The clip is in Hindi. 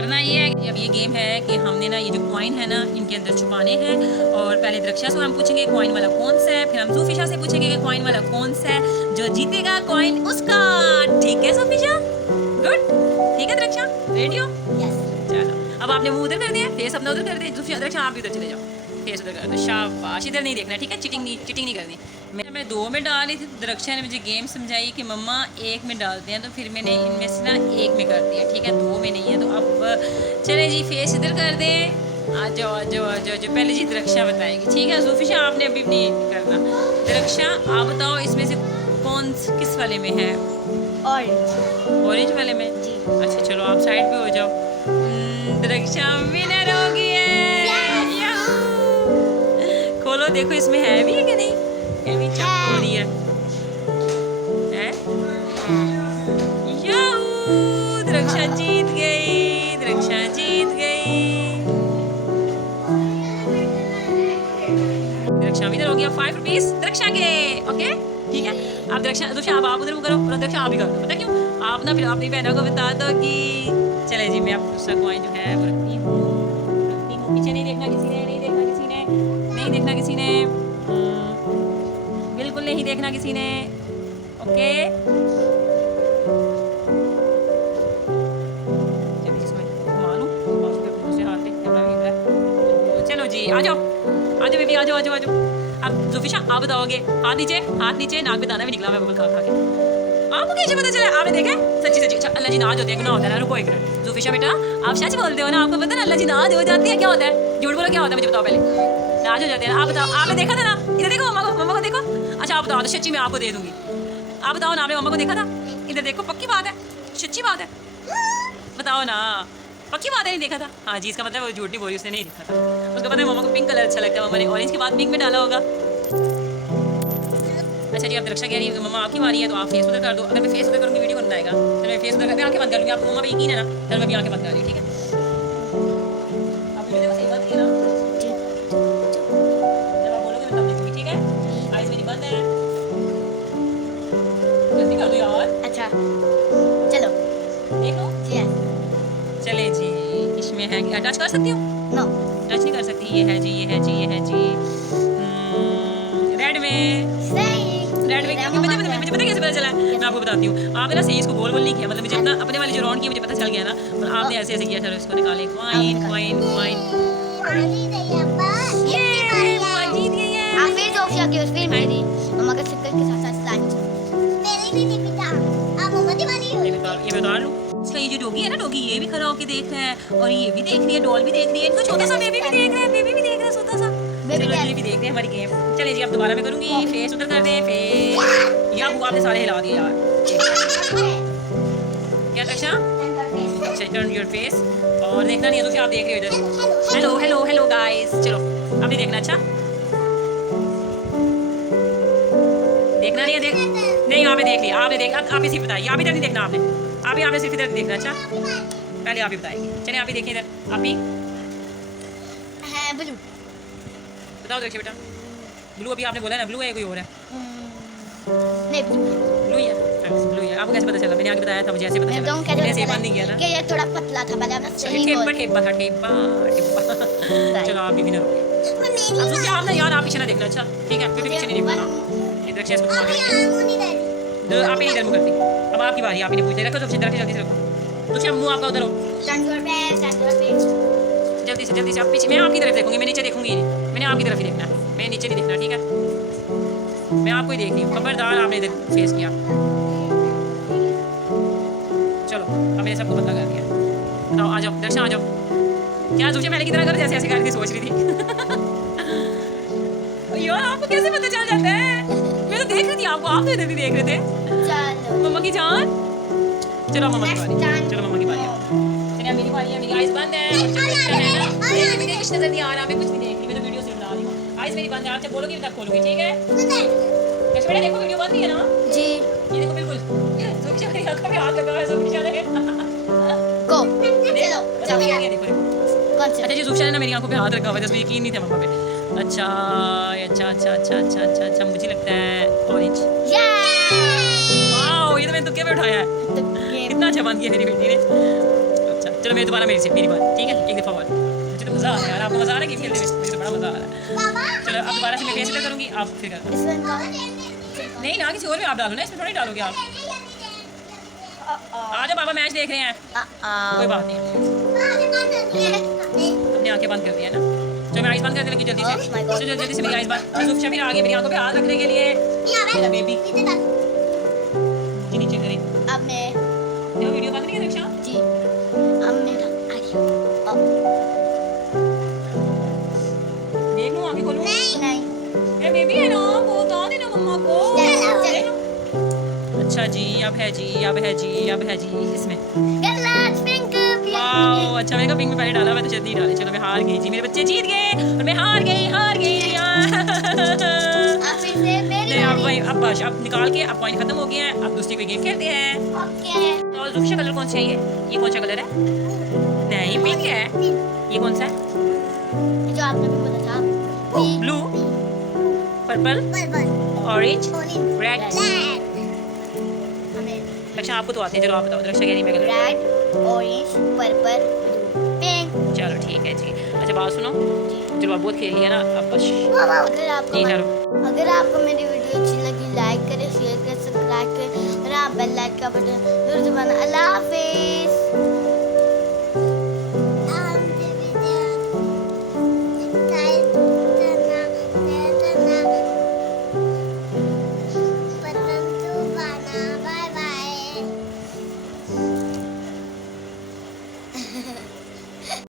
करना ये है कि अब ये गेम है कि हमने ना ये जो कॉइन है ना इनके अंदर छुपाने हैं। और पहले दरक्षा से हम पूछेंगे कॉइन वाला कौन सा है, फिर हम सूफिशा से पूछेंगे कि कॉइन वाला कौन सा है। जो जीतेगा कॉइन उसका। ठीक है सूफिशा? गुड। ठीक है दरक्षा, रेडी हो? चलो अब आपने मुंह उधर कर दिया, फेस अपना उधर कर दिया। दरक्षा आप भी उधर चले जाओ, फेस उधर कर दो। शाबाश, इधर नहीं देखना, ठीक है? चीटिंग नहीं करनी। मैं 2 में डाल रही थी, दरक्षा ने मुझे गेम समझाई कि मम्मा 1 में डालते हैं, तो फिर मैंने इनमें से ना 1 में कर दिया, ठीक है? 2 में नहीं है। तो अब चले जी, फेस इधर कर दें। आ जाओ आ जाओ आ जाओ। जो पहले जी दरक्षा बताएगी, ठीक है? सूफिशा आपने अभी नहीं करना। दरक्षा आप बताओ इसमें से कौन किस वाले में है? ऑरेंज वाले में जी। अच्छा चलो आप साइड पे हो जाओ। दरक्षा विनर हो गई है। खोलो देखो इसमें है भी है कि नहीं? ये भी चेक हो रही है। दरक्षा जीत गई, दरक्षा जीत गई। दरक्षा विनर हो गया। 5 रुपीज दरक्षा के। ओके ठीक है। आप दरक्षा आप उधर करो और दरक्षा आप भी करो। पता क्यों? आप ना फिर अपनी बहनों को बता दो कि चले जी मैं आपको दूसरा कॉइन जो है वो रखती हूँ। पीछे नहीं देखना किसी ने, नहीं देखना किसी ने, नहीं देखना किसी ने, बिल्कुल नहीं देखना किसी ने। ओके चलो जी आ जाओ बेबी, आ जाओ। अब सूफिशा आप बताओगे। हाथ नीचे, नाक में दाना भी निकला मैं बबल खा के। आपको कैसे पता चला? आपने देखा? सच्ची अच्छा अल्लाह जी नाज होते हैं, गुनाह होता है ना। रुको एक मिनट सूफिशा बेटा, आप सच बोलते हो ना? आपको पता है अल्लाह जी नाज हो जाती है? क्या होता है? झूठ बोलो, क्या होता है? मुझे बताओ पहले। नाज हो जाते हैं। आप बताओ, आपने देखा था ना? इधर देखो, मम्मा को देखो। अच्छा आप बताओ, तो सच्ची मैं आपको दे दूंगी। आप बताओ ना, आपने मम्मा को देखा था? इधर देखो, पक्की बात है, सच्ची बात है, बताओ ना, पक्की बात है। नहीं देखा था? हाँ जी, इसका मतलब वो झूठ नहीं बोली, उसने नहीं देखा था। उसको पता है मम्मा को पिंक कलर अच्छा लगता है, मम्मा ने ऑरेंज के बाद पिंक में डाला होगा। अच्छा जी, अब दरक्षा कह रही है कि मम्मा आपकी बारी है, तो आप फेस उधर कर दो। अगर मैं फेस उधर करूँगी वीडियो बन आएगा, तो मैं फेस उधर करके आंखें बंद कर लूँगी। आपको मम्मा पे यकीन है ना? चलो मैं भी आंखें बंद कर रही हूँ, ठीक है? अब वीडियो सही बंद किया ना? जब आप बोलोगे मैं तब देखूँगी, ठीक है? आइज़ मेरी बंद है, जल्दी कर दो यार। अच्छा चलो देख लो। चले जी, इसमें है कि टच कर सकती हूँ? नो टच नहीं कर सकती। ये है जी, रेड में मुझे पता कैसे पता चला? मैं आपको बताती हूँ। आपने ना सही इसको गोल नहीं किया, मतलब मुझे अपना अपने वाली जो राउंड किया मुझे पता चल गया ना, और आपने ऐसे किया। चलो इसको निकाले, कॉइन जीत गई है। मम्मा का सिक्कर के साथ ये बता लूँ, इसका ये जो डॉगी है ना, डॉगी ये भी खड़ा होके देख रहा है, और ये भी देख रही है, डॉल भी देख रही है, इनको छोटा सा बेबी भी देख रहा है, छोटा सा ये भी देख रहे हैं हमारी गेम। चलिए जी अब दोबारा मैं करूँगी। फेस उधर कर दें, फेस या हुआ आपने सारे हिला दिए यार। क्या दक्षा? अच्छा टर्न योर फेस, और देखना नहीं है तो आप देख रहे हो इधर। Hello guys. चलो अब नहीं देखना। अच्छा देखना नहीं है, नहीं आपने देख लिया, आपने देख, आप इसी बताइए। आप इधर नहीं देखना, आपने सिर्फ इधर देखना। अच्छा पहले आप ही बताएंगे। चलिए आप ही देखिए इधर, आप ही ब्लू बताओ। देखिए बेटा, ब्लू अभी आपने बोला ना, ब्लू है कोई और है? नहीं ब्लू ही है। आपको कैसे पता चला? मैंने आगे बताया था, मुझे ऐसे पता चला। मैंने ऐसे बंद नहीं किया ना कि ये थोड़ा पतला था, पहले आपने सही बोला। ठेपा चलो आप भी विनर हो गए। अब आप ना यार, आप पीछे ना देखना। अच्छा ठीक है, फिर पीछे नहीं देखना। इधर से इसको आप ही इधर मुंह करती। अब आपकी बारी, आप ही ने पूछ लिया। रखो सबसे जल्दी से रखो। दूसरा मुंह आपका उधर हो, जल्दी से आप पीछे। मैं आपकी तरफ देखूंगी, मैं नीचे देखूंगी नहीं, मैंने आपकी तरफ ही देखना है, मैं नीचे नहीं देखना, ठीक है? मैं आपको ही देख रही हूँ। खबरदार आपने इधर फेस किया। चलो अब मैंने सबको पता कर दिया। बताओ, आ जाओ दर्शन, आ जाओ। क्या सोचे पहले की तरह कर, जैसे ऐसे कर रही थी, सोच रही थी। यार आपको कैसे पता चल जाता है? मैं तो देख रही थी आपको, आप तो इधर भी देख रहे थे। मम्मा की जान। चलो मम्मा की बारी, चलो मम्मा की बारी। चलिए मेरी बारी है, मेरी आइज़ बंद है। मुझे कुछ नजर नहीं आ रहा, मैं कुछ नहीं देख रही, मैं तो वीडियो से बता रही हूँ। आइज़ मेरी बंद है, आप जब बोलोगे तब खोलूंगी, ठीक है? बेटा देखो वीडियो बंद है ना जी, ये देखो बिल्कुल। सूफिशा मेरी आंखों पे हाथ लगा है, सूफिशा ने को चलो चलो ये देखो कौन सा? अच्छा जी, सूफिशा ने ना मेरी आंखों पे हाथ रखा हुआ है, जिसमें यकीन नहीं था मम्मा पे। अच्छा मुझे लगता है ऑरेंज। वाओ, ये तो मैंने तुक्के पे उठाया है। कितना अच्छा बंद किया मेरी बेटी ने। अच्छा चलो मेरी दोबारा मेरी से मेरी बात, ठीक है, एक दफ़ा और। मुझे तो मज़ा आ रहा है यार, आपको मज़ा आ रहा है गेम खेलने में? मुझे तो बड़ा मज़ा आ रहा है। चलो अब दोबारा से मैं फेस इधर करूँगी, आप फिर कर। नहीं ना, किसी और में आप डालो ना, इसमें थोड़ी डालोगे आप। आ जाओ, पापा मैच देख रहे हैं। कोई बात नहीं, अपनी आंखें बंद कर दी है ना। चलो मैं आइस बंद कर देने लगी जल्दी से। चलो जल्दी से मेरी आइस बंद। ज़ुफ़िशा फिर आ गई मेरी आंखों पे हाथ रखने के लिए। मेरा बेबी जी नीचे करें। अब मैं देखो वीडियो बंद नहीं है ज़ुफ़िशा? जी अब मेरा देख लूँ, आंखें खोलूँ? नहीं मेरा बेबी है ना, वो कहाँ देना मम्मा को? चलो अच्छा जी, अब है जी, अब है जी, अब है जी इसमें। गलत पिंक वाओ, अच्छा मैंने कहा पिंक में पहले डाला, मैं तो जल्दी डाली। चलो मैं हार गई जी, मेरे बच्चे जीत गए और मैं हार गई। नहीं अब बस अब निकाल के, अब पॉइंट खत्म हो गया है, अब दूसरी कोई गेम खेलते हैं। ओके तो ज़ुफ़िशा कलर कौन सा है ये कौन सा कलर है? नहीं पिंक है। ये कौन सा है? जो आपने भी बोला था ब्लू, पर्पल, ऑरेंज, रेड। हमें अच्छा आपको तो आते हैं, चलो आप बताओ दृश्य क्या colour? Red orange purple pink. चलो ठीक है जी। अच्छा बात सुनो, चलो आप बहुत खेल लिया ना, अब बस जी हेलो। अगर आपको मेरी वीडियो अच्छी लगी लाइक करें, शेयर करें, सब्सक्राइब करें और आप बेल लाइक का बटन जरूर दबाना। अल्लाह हाफिज़।